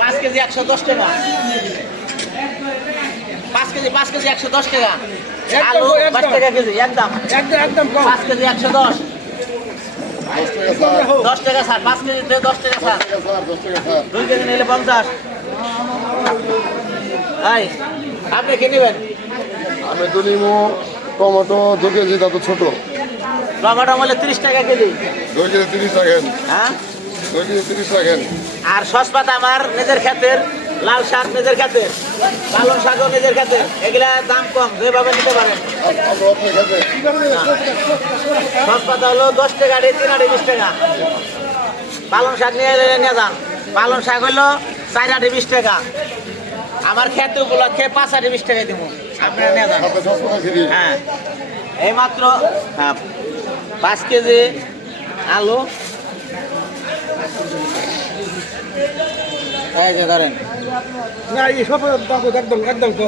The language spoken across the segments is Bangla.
পাঁচ কেজি একশো দশ টাকা। পাঁচ কেজি পাঁচ কেজি একশো দশ টাকা। আলু পাঁচ টাকা কেজি একদম। একদম একদম পাঁচ কেজি একশো দশ। দশ টাকা স্যার পাঁচ কেজিতে দশ টাকা স্যার দুই কেজি নিলে পঞ্চাশ। আপনি কি নেবেন? আমি তো নিবো টমেটো দু কেজি তা তো ছোট। টমেটো বলে তিরিশ টাকা কেজি। দুই কেজি তিরিশ রাখেন। হ্যাঁ? দুই কেজি তিরিশ রাখেন। আর সসপাতা আমার নিজের ক্ষেতের। লাল শাক নিজের ক্ষেতের পালং শাকও নিজের ক্ষেতের এগুলা দাম কম যেভাবে নিতে পারেন। সসপাতা হলো দশ টাকা তিন আড়ি বিশ টাকা। পালং শাক নিয়ে নিয়ে যান। পালং শাক হলো চার আড়ি বিশ টাকা। আমার ক্ষেত উপলক্ষে পাঁচ আড়ি বিশ টাকা দিব। আপনারা নিয়ে যান। হ্যাঁ এইমাত্র হ্যাঁ, পাঁচ কেজি আলু। ধরেন। একদম একদম তো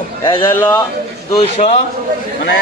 দুইশো মানে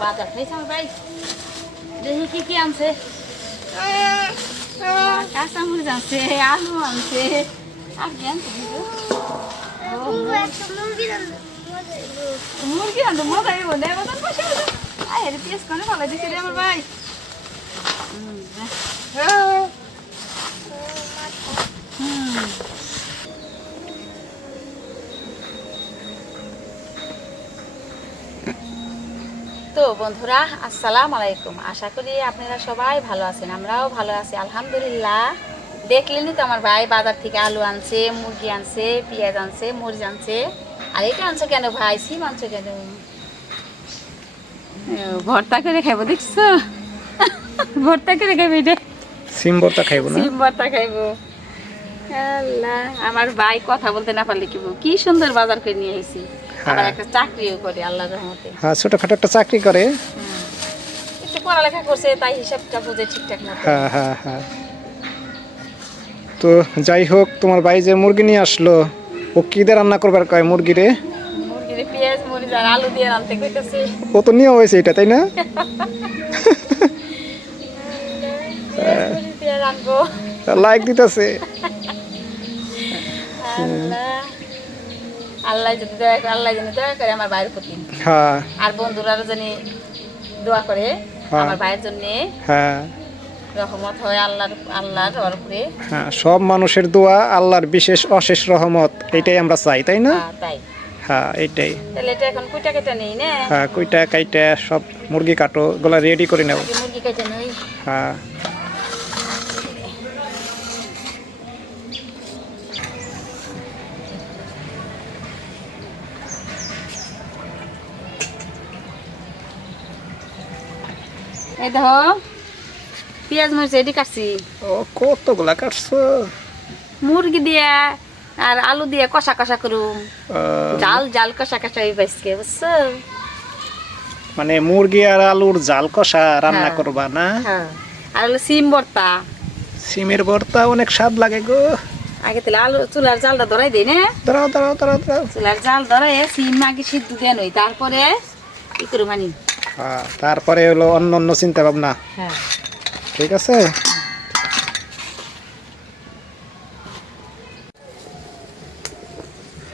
বাজার খাইছে আমার ভাই। দেখি কি কি আনছে। কাঁচামরিচ আনছে, আলু আনছে। আর কি আনছে মুরগি আনতো মজা হইব দেয় বসে বসে আয় পিস কোনে ভালো দিছে রে আমার ভাই। তো বন্ধুরা, আসসালাম আলাইকুম। আশা করি আপনারা সবাই ভালো আছেন, আমরাও ভালো আছি, আলহামদুলিল্লাহ। দেখলেনই তো আমার ভাই বাজার থেকে আলু আনছে, মুরগি আনছে, পেঁয়াজ আনছে, মরিচ আনছে। আর এটা আনছে কেন ভাই? সিম আনছে কেন? ভর্তা করে খাইবো দেখছ? ভর্তা করে খাইবো এটা? সিম ভর্তা খাইবো না? সিম ভর্তা খাইবো। আল্লাহ আমার ভাই কথা বলতে না পারলে কি কি সুন্দর বাজার করে নিয়ে এসেছি আবার হ্যাঁ। একটা চাকরিও করে আল্লাহ রহমতে। হ্যাঁ ছোটখাটো একটা চাকরি করে। একটু পড়ালেখা করছে তাই হিসাবটা বুঝে ঠিকঠাক মতো। হ্যাঁ হ্যাঁ হ্যাঁ। তো যাই হোক তোমার ভাই যে মুরগি নিয়ে আসলো ও কি দিয়ে রান্না করবার কয় মুরগি রে পেঁয়াজ মরিচ আর আলু দিয়ে রানতে কইতেছে। ও তো নিয়ে হয়েছে এটা তাই না? লাইক দিতেছে। আল্লাহ যদি দয়া করে আল্লাহ যেন দয়া করে আমার ভাইয়ের প্রতি। হ্যাঁ। আর বন্ধুরাও জানি দোয়া করে হ্যাঁ। আমার ভাইয়ের জন্য। হ্যাঁ। রহমত হয় আল্লাহর আল্লাহর উপরে হ্যাঁ সব মানুষের দোয়া আল্লাহর বিশেষ অশেষ রহমত এটাই আমরা চাই তাই না? হ্যাঁ, তাই। হ্যাঁ এইটাই তাহলে এটা এখন কুইটা কেটে নেই না? হ্যাঁ কইটা কাইটা সব মুরগি কাটো গুলা রেডি করে নেও আগে মুরগি কেটে নেই। হ্যাঁ। এই দেখো পেঁয়াজ মরিচ এটি কাটছি। ও কতগুলা কাটছো? মুরগি দিয়া আর আলু দিয়ে কষা কষা করুম। জাল জাল কষা কষা ওই বাইসকে বুঝছ? মানে মুরগি আর আলুর জাল কষা রান্না হ্যাঁ। করবা না? হ্যাঁ। আর হলো সিম ভর্তা। সিমের ভর্তা অনেক স্বাদ লাগে গো। আগে তাহলে আলু চুলার জালটা ধরাই দেই না? দাঁড়াও দাঁড়াও দাঁড়াও দাঁড়াও চুলার জাল ধরাই সিম আগে সিদ্ধ দেন তারপরে ই করে মানি হ্যাঁ তারপরে হলো অন্য অন্য চিন্তা ভাবনা হ্যাঁ। ঠিক আছে?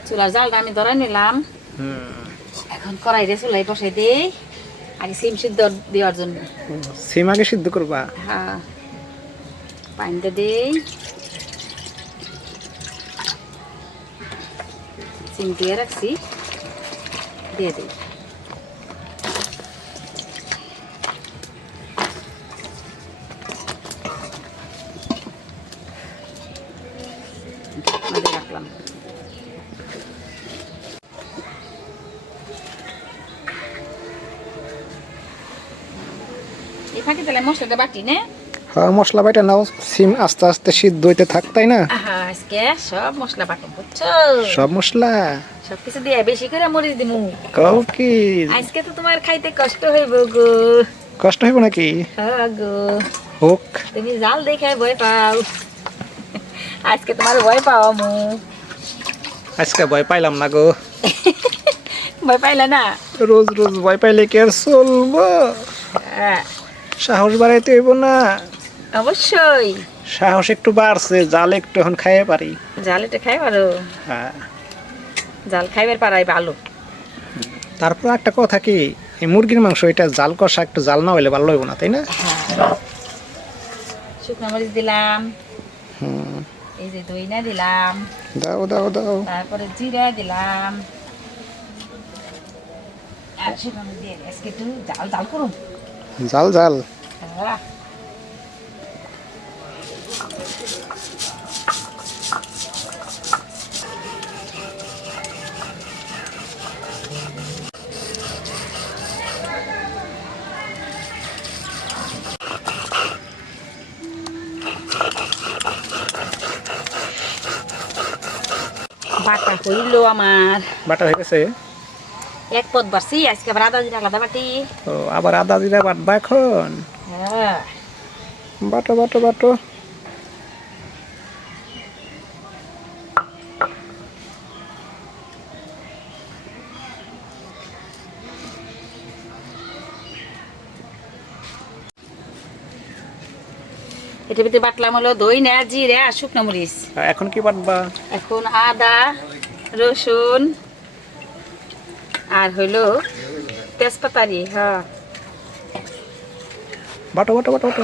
চুলার জালটা আমি ধরাই নিলাম। এখন কড়াইরে চুলাই বসাই দিই আগে সিম সিদ্ধ দেওয়ার জন্য। সিম আগে সিদ্ধ করবা? হ্যাঁ। পানিটা দিই। সিম দিয়ে রাখছি। দিয়ে দিই। ফাঁকে তাহলে মশলাটা বাটি নে। হ্যাঁ মশলা বাইটা নাও। সিম আস্তে আস্তে সিদ্ধ হইতে থাক তাই না? আজকে সব মশলা বাটো বুঝছ? সব মশলা। সব কিছু দিয়ে বেশি করে মরিচ দিমু। কও কি? আজকে তো তোমার খাইতে কষ্ট হইব গো। কষ্ট হইব নাকি? হ্যাঁ গো। হোক। তুমি জাল দেখে ভয় পাও। আজকে তোমার ভয় পাও মু। আজকে ভয় পাইলাম না গো। ভয় পাইলে না? রোজ রোজ ভয় পাইলে কি আর চলবো? হ্যাঁ, সাহস বাড়াইতে হইব না। অবশ্যই। সাহস একটু বাড়ছে জাল একটু এখন খাইয়ে পারি। জাল এটা খাই পারো। হ্যাঁ। জাল খাইবার পারাই ভালো। তারপর একটা কথা কি এই মুরগির মাংস এটা জাল কষা একটু জাল না হইলে ভালো হইব না তাই না? শুকনো মরিচ দিলাম। হুম। এই যে দইনা দিলাম। দাও দাও দাও। তারপরে জিরা দিলাম। আর শুকনো মরিচ দিয়ে দিই। আজকে একটু জাল জাল করুন। জাল জাল হ্যাঁ বাটা হইল আমার বাটা হয়ে গেছে এক পদ বাড়ছি আজকে আবার আদা জিরা আলাদা বাটি। ও আবার আদা জিরা বাটবা এখন? হ্যাঁ। বাটো বাটো বাটো। এটার ভিতরে বাটলাম হলো দই না জিরে শুকনো মরিচ। এখন কি বাটবা? এখন আদা রসুন আর হইল তেজপাতারি হ্যাঁ। বাটো বাটো বাটো বাটো।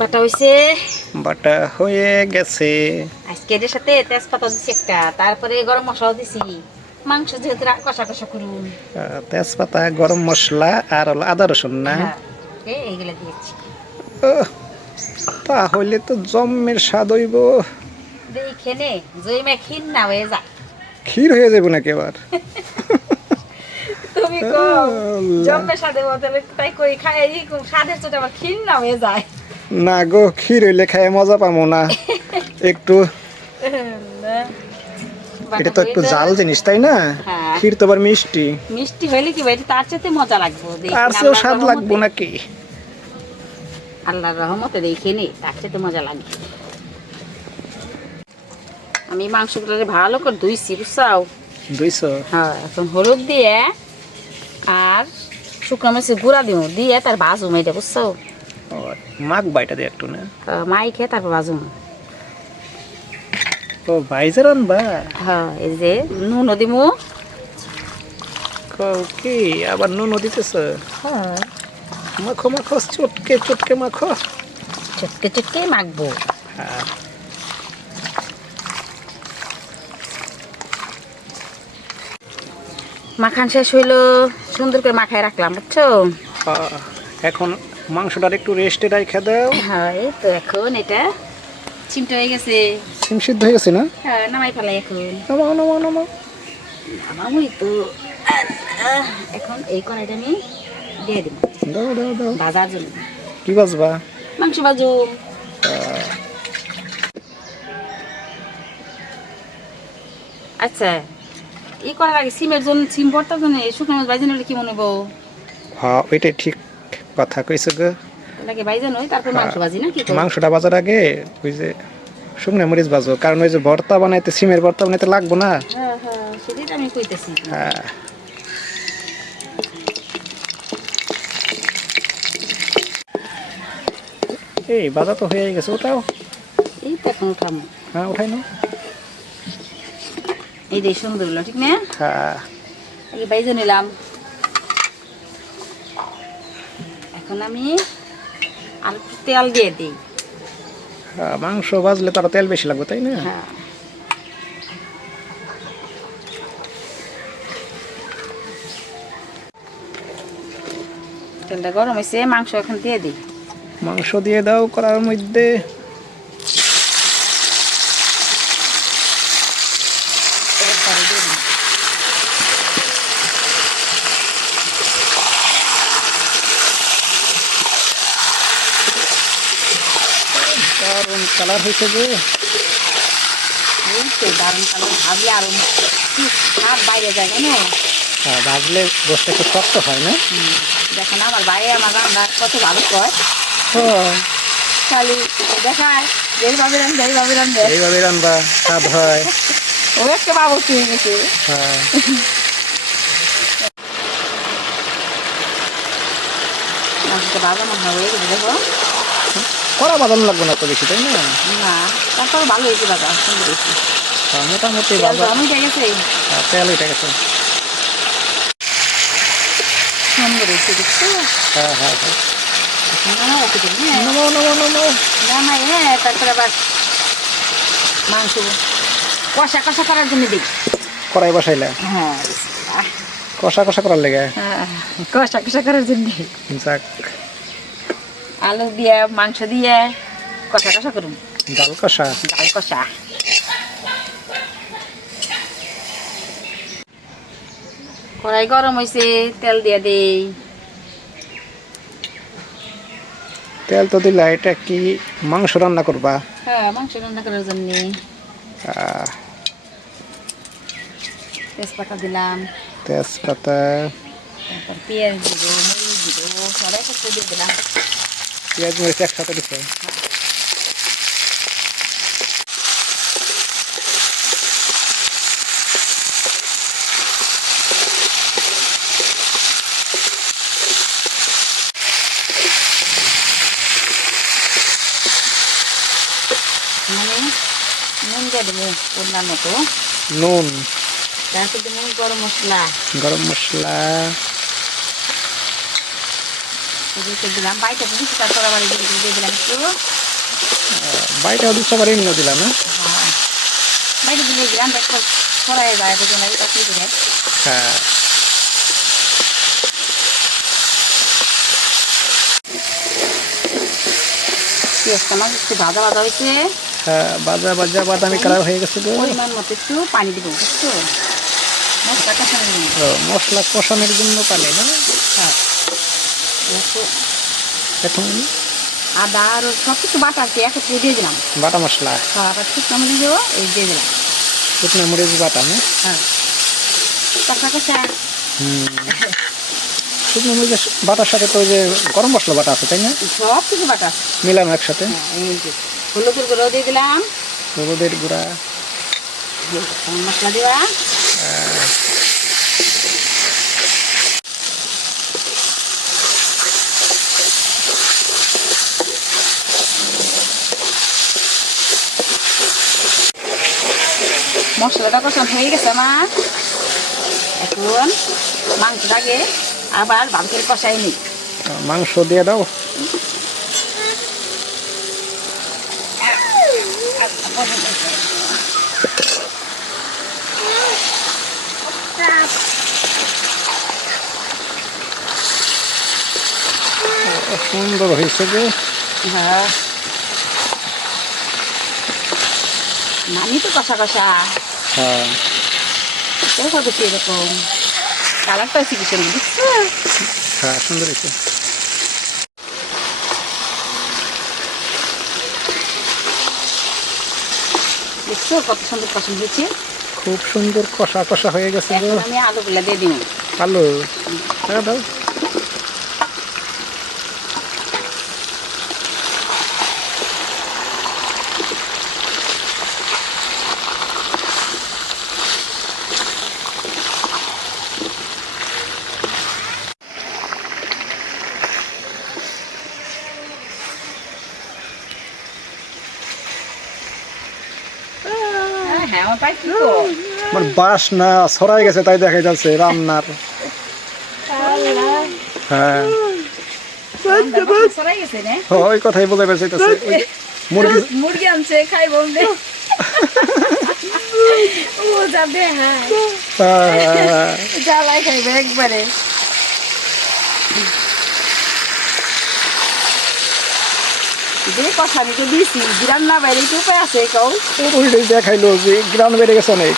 বাটা হইছে? বাটা হয়ে গেছে। আজকে এটার সাথে তেজপাতা দিছি একটা তারপরে গরম মশলা দিছি। মাংস যেহেতু কষা কষা করুন। তেজপাতা গরম মশলা আর হলো আদা রসুন না? হ্যাঁ এই এইগুলা দিয়েছি। তাহলে তো জম্মের স্বাদ হইব। দেখে নে জইমে ক্ষীণ না হয়ে যায়। ক্ষীর হয়ে যাব নাকি এবার তুমি কো বদলে তাই কই খাই সাদের চোটে আমার ক্ষীণ না হয়ে যায়। না গো ক্ষীর হইলে খাই মজা পাবো না। একটু এটা তো একটু জাল জিনিস তাই না? হ্যাঁ। ক্ষীর তো আবার মিষ্টি। মিষ্টি হইলে কি ভাই তার চাইতে মজা লাগবো আর সেও স্বাদ লাগবো নাকি? আল্লাহর রহমতে দেখে নি তার চাইতে মজা লাগে। আমি মাংসগুলো ভালো করে ধুইছি বুঝছাও? দুইশো হ্যাঁ এখন হলুদ দিয়ে আর শুকনো মরিচের গুঁড়া দিব দিয়ে তার বাজুম এটা বুঝছ মাখ বাইটা দিয়ে একটু না? মাই খেয়ে তারপর বাজুম ও ভাইজার আনবা হ্যাঁ এই যে নুন দিমু কি আবার নুন দিতেছ হ্যাঁ মাখো মাখো চটকে চটকে মাখো। চটকে চটকে মাখবো। হ্যাঁ। মাখান শেষ হইল সুন্দর করে মাখায় রাখলাম বুঝছ? আহ, এখন মাংসটার একটু রেস্টে রাখা দাও। হ্যাঁ তো এখন এটা চিমটা হয়ে গেছে। সিম সিদ্ধ হয়ে গেছে না? হ্যাঁ নামাই ফেলাই এখন। নামাও নামাও নামাও। নামামই তো। এখন এই কড়াইটা আমি দিয়ে দিব। দাও দাও দাও। বাজার জন্য। কি বাজবা? মাংস বাজুম আচ্ছা ই করার আগে সিমের জন্য সিম ভর্তার জন্য শুকনো মাছ বাইজান হলে কি মনে হব হ্যাঁ ওইটাই ঠিক কথা কইছো গো। লাগে বাইজান হই? তারপর মাংস বাজি না কি মাংসটা বাজার আগে ওই যে শুকনো মরিচ বাজো কারণ ওই যে ভর্তা বানাইতে সিমের ভর্তা বানাইতে লাগবো না? হ্যাঁ হ্যাঁ সেটাই তো আমি কইতেছি। হ্যাঁ। এই বাজা তো হয়ে গেছে ওটাও? এই হ্যাঁ উঠাই নাও। এই যে সুন্দর হলো ঠিক না? হ্যাঁ। এই বাইজে নিলাম এখন আমি আর তেল দিয়ে দিই। হ্যাঁ, মাংস ভাজলে তারা তেল বেশি লাগবে তাই না? হ্যাঁ। তেলটা গরম হয়েছে মাংস এখন দিয়ে দিই। মাংস দিয়ে দাও করার মধ্যে এরপরে দিয়ে দিই। দারুণ কালার হয়েছে যে এই তো দারুণ কালার ভাবলে আরও কি বাইরে যায় কেন হ্যাঁ, ভাজলে গোষ্ঠটা একটু শক্ত হয় না? দেখো না আমার ভাই আমার রান্না কত ভালো হ্যাঁ, খালি দেখায় যেইভাবে রান যেইভাবে রান দেয় এইভাবে রান্না স্বাদ হয়। ও একটা বাবু কিনে গেছে। হ্যাঁ। মাংসটা ভাজা মনে হয় দেখো। কড়া বাদানো লাগবে না তো বেশি তাই না? না তারপর ভালো হয়েছে সুন্দর হয়েছে। হ্যাঁ, মোটামুটি গরম গেছে? হ্যাঁ, তেল উঠে গেছে। সুন্দর হয়েছে দেখছ? হ্যাঁ হ্যাঁ হ্যাঁ। হ্যাঁ। নমো নমো নমো জামাই হ্যাঁ তারপরে আবার মাংস। কষা কষা করার জন্য দিই। কড়াই বসাইলে? হ্যাঁ কষা কষা করার লেগে? হ্যাঁ, কষা কষা করার জন্য যাক। আলু দিয়ে মাংস দিয়ে কষা কষা করুন। ডাল কষা। ডাল কষা। কড়াই গরম হয়েছে তেল দিয়ে দেই। তেল তো দিলা এটা কি মাংস রান্না করবা? হ্যাঁ মাংস রান্না করার জন্য। তেজপাতা দিলাম। তেজপাতা। তারপর পেঁয়াজ দিব মরিচ দিব সব একত্রে দিয়ে দিলাম। পেঁয়াজ মরিচ একসাথে দিছে মানে নুন দিয়ে দেবো পরিমাণ মতো। নুন। তারপর দেবো গরম মশলা। গরম মশলা। দিলাম। বাইটা দিয়েছি তারপর আবার এগুলো দিয়ে দিলাম একটু। বাইটাও দিচ্ছে আবার এমনিও দিলাম না? হ্যাঁ। বাইরে দিয়ে দিলাম ছড়াই যায় হ্যাঁ। পেঁয়াজটা আমার একটু ভাজা ভাজা হয়েছে। হ্যাঁ বাজা বাজা বাদামি কালার হয়ে গেছে গো। পরিমাণ মতো একটু পানি দিব বুঝছ? মশলা কষানোর জন্য। মশলা কষানোর জন্য পানি না? হ্যাঁ। আদা আর সব কিছু বাটা আছে একত্রে দিয়ে দিলাম। বাটা মশলা। আবার শুকনো মরিচ দেবো এই দিয়ে দিলাম। শুকনো মরিচ বাটা না? হ্যাঁ। কষা কষা হুম। শুকনো মরিচ বাটার সাথে তো ওই যে গরম মশলা বাটা আছে তাই না? সব কিছু বাটা আছে। মিলানো একসাথে। হ্যাঁ হলুদের গুঁড়ো দিয়ে দিলাম। হলুদের গুঁড়া। মশলা দেওয়া মশলাটা কষান হয়ে গেছে আমার এখন মাংসটাকে আবার ভালো করে কষাই নিই। মাংস দিয়ে দাও। সুন্দর হয়েছে যে। হ্যাঁ। নামি তো কষা কষা। হ্যাঁ। দেখো দেখি এরকম? কালারটা আছে কি সুন্দর হ্যাঁ সুন্দর হয়েছে। দেখছ কত সুন্দর পছন্দ হয়েছে? খুব সুন্দর কষা কষা হয়ে গেছে আমি আলুগুলা দিয়ে দিব আলু। হ্যাঁ দাও। আমার বাস না ছড়াই গেছে তাই দেখা যাচ্ছে রান্নার। হ্যাঁ। ওই কথাই বলে বেড়ে মুরগি মুরগি আনছে খাইব দে ও যাবে হ্যাঁ। হ্যাঁ, জ্বালাই খাইবে একবারে। যে কথা আমি তো দিছি বিরান না বাইরে কি উপায় আছে কও? ওইটাই দেখাইলো যে বেড়ে গেছে অনেক।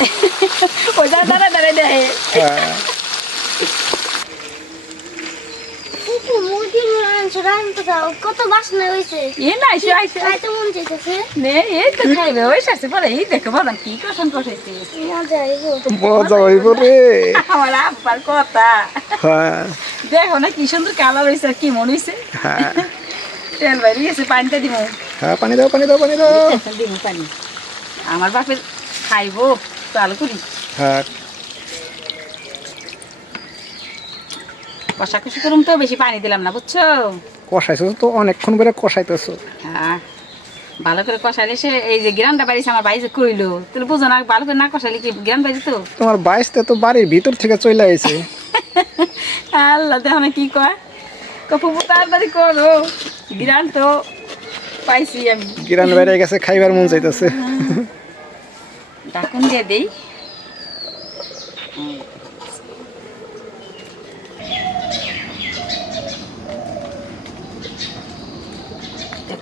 ওই দাঁড়া দেখে। হ্যাঁ। কত বাসনা হয়েছে এ না আইসো আইসো। খাইতে মন চাইতেছে? নে এই তো খাইবে ওই শাসে পরে এই দেখো বাদাম কি কষাইছে। মজা আইব মজা হইব রে। আমার আব্বার কথা। হ্যাঁ। দেখো না কি সুন্দর কালার হয়েছে আর কি মনে হয়েছে হ্যাঁ। তেল বাইরে গেছে পানিটা দিব হ্যাঁ পানি দাও পানি দাও পানি দাও। দিব পানি। আমার বাপের খাইবো চালু করি। হ্যাঁ। কষাকষি করুম তো বেশি পানি দিলাম না বুঝছ? কষাইছো তো অনেকক্ষণ করে কষাইতেছো। হ্যাঁ ভালো করে কষাইলে সে এই যে গ্রানটা বাড়িছে আমার যে কইলো তাহলে বুঝো না ভালো করে না কষাইলে কি গ্রান বাড়ি তো? তোমার বাইশতে তো বাড়ির ভিতর থেকে চলে আইছে। আল্লাহ দেখো কি কয়। কপু তাড়াতাড়ি করো। গ্রান তো পাইছি আমি। গ্রান বেড়ে গেছে খাইবার মন চাইতেছে। ডাকুন দিয়ে দেই।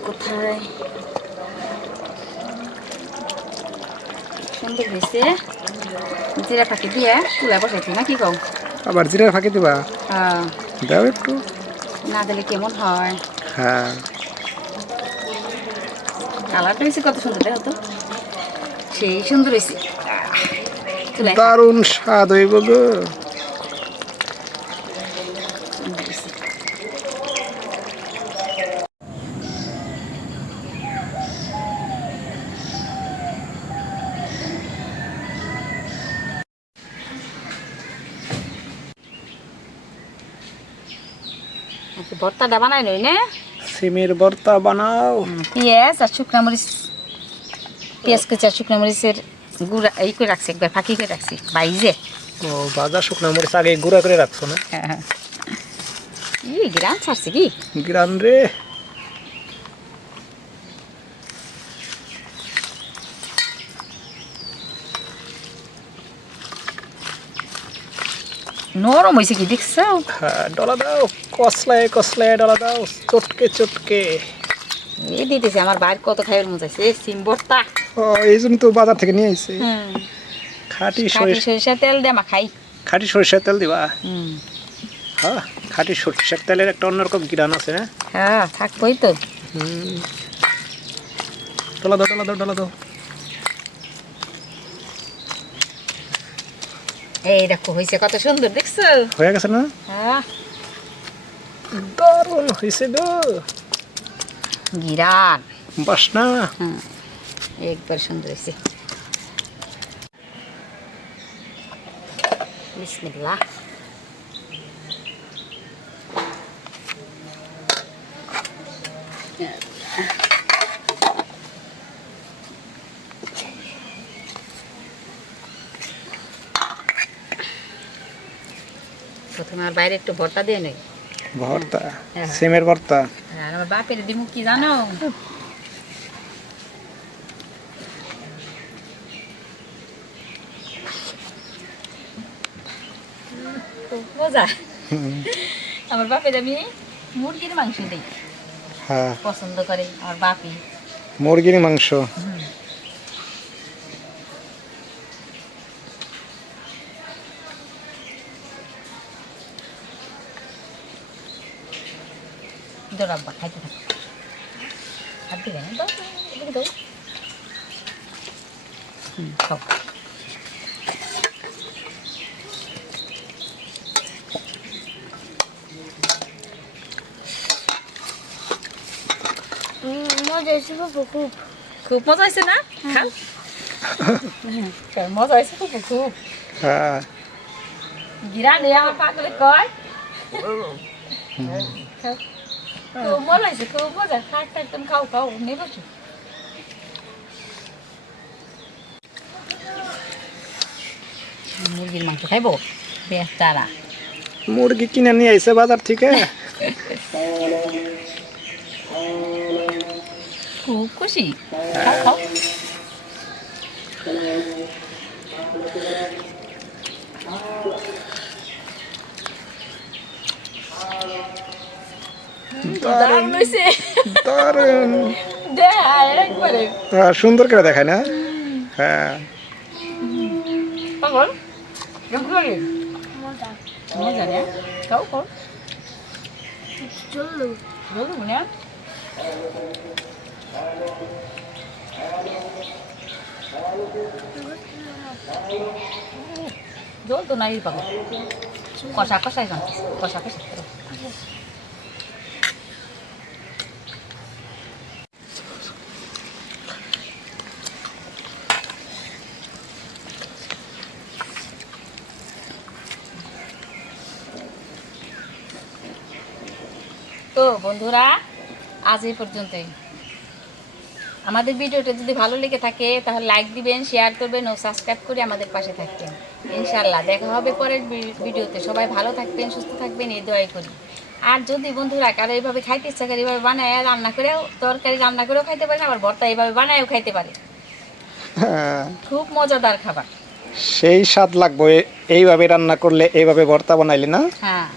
কোথায়? সুন্দর হয়েছে। জিরা ফাঁকি দিয়ে চুলা বসাইছি না কি কও? আবার জিরার ফাঁকি দিবা? হ্যাঁ, দাও একটু। না দিলে কেমন হয়? হ্যাঁ। কালারটা কত সুন্দর দেখো তো। সেই সুন্দর হয়েছে। দারুণ স্বাদ হইব গো। আচ্ছা, ভর্তাটা বানাই নই না। সিমের ভর্তা বানাও। পেঁয়াজ আর শুকনো মরিচ পেঁয়াজ কুচি আর শুকনো মরিচের গুঁড়া এই করে রাখছি একবার ফাঁকি করে রাখছি বাইজে। ও ভাজা শুকনো মরিচ আগে গুঁড়া করে রাখছো না? হ্যাঁ হ্যাঁ। ই গ্রাম ছাড়ছে কি? গ্রাম রে। নরম হয়েছে কি দেখছ? হ্যাঁ ডলা দাও কসলায় কসলায় ডলা দাও চটকে চটকে। এই দিতেছে আমার বাইর কত খাইবার মজা আছে সিম ভর্তা। ও এই জন্য তো বাজার থেকে নিয়ে আইছে। খাঁটি সরিষা তেল দিয়ে মা খাই। খাঁটি সরিষার তেল দিবা? হুম। হ্যাঁ খাঁটি সরিষার তেলের একটা অন্যরকম গ্রান আছে না হ্যাঁ থাকবোই তো। হুম। ডলা দাও ডলা দাও ডলা দাও। এই দেখো হয়েছে কত সুন্দর দেখছ? হয়ে গেছে না? হ্যাঁ। দারুণ হয়েছে গো। গিরান বাসনা। হুম একবার সুন্দর হয়েছে। বিসমিল্লাহ প্রথমে আর বাইরে একটু ভর্তা দিয়ে নই। ভর্তা? হ্যাঁ। সিমের ভর্তা? আর আমার বাপের দিমু কি জানো? মজা। আমার বাপের আমি মুরগির মাংস দিই। হ্যাঁ। পছন্দ করে আমার বাপি মুরগির মাংস? দৌড়াব্বা খাইতে থাকো। হাত দিবে না? দাও এদিকে দাও। হুম খাও। মজা হয়েছে খুব। খুব মজা হয়েছে না? খাও। মজা হয়েছে খুব খুব। হ্যাঁ। গিরা নিয়ে আমার পাগলে কয়। খাও। খুব মজা হয়েছে খুব মজা খাট একদম খাও খাও নেব কি মুরগির মাংস খাইবো বেশ তারা মুরগি কিনে নিয়ে আইছে বাজার থেকে খুব খুশি খাও খাও দারুণ হয়েছে দারুণ একবারে। আহ, সুন্দর করে দেখায় না? হ্যাঁ। মনে জল তো নাই পাবো কষা কষাই কষা কষা। তো বন্ধুরা আজ এই পর্যন্তই। আমাদের ভিডিওটা যদি ভালো লেগে থাকে তাহলে লাইক দিবেন শেয়ার করবেন ও সাবস্ক্রাইব করে আমাদের পাশে থাকবেন। ইনশাল্লাহ দেখা হবে পরের ভিডিওতে। সবাই ভালো থাকবেন সুস্থ থাকবেন এই দোয়াই করি। আর যদি বন্ধুরা কারও এইভাবে খাইতে ইচ্ছা করে এইভাবে বানায় রান্না করেও তরকারি রান্না করেও খাইতে পারে আবার ভর্তা এইভাবে বানায়ও খাইতে পারে। হ্যাঁ, খুব মজাদার খাবার। সেই স্বাদ লাগবে এইভাবে রান্না করলে এইভাবে ভর্তা বানাইলে না? হ্যাঁ।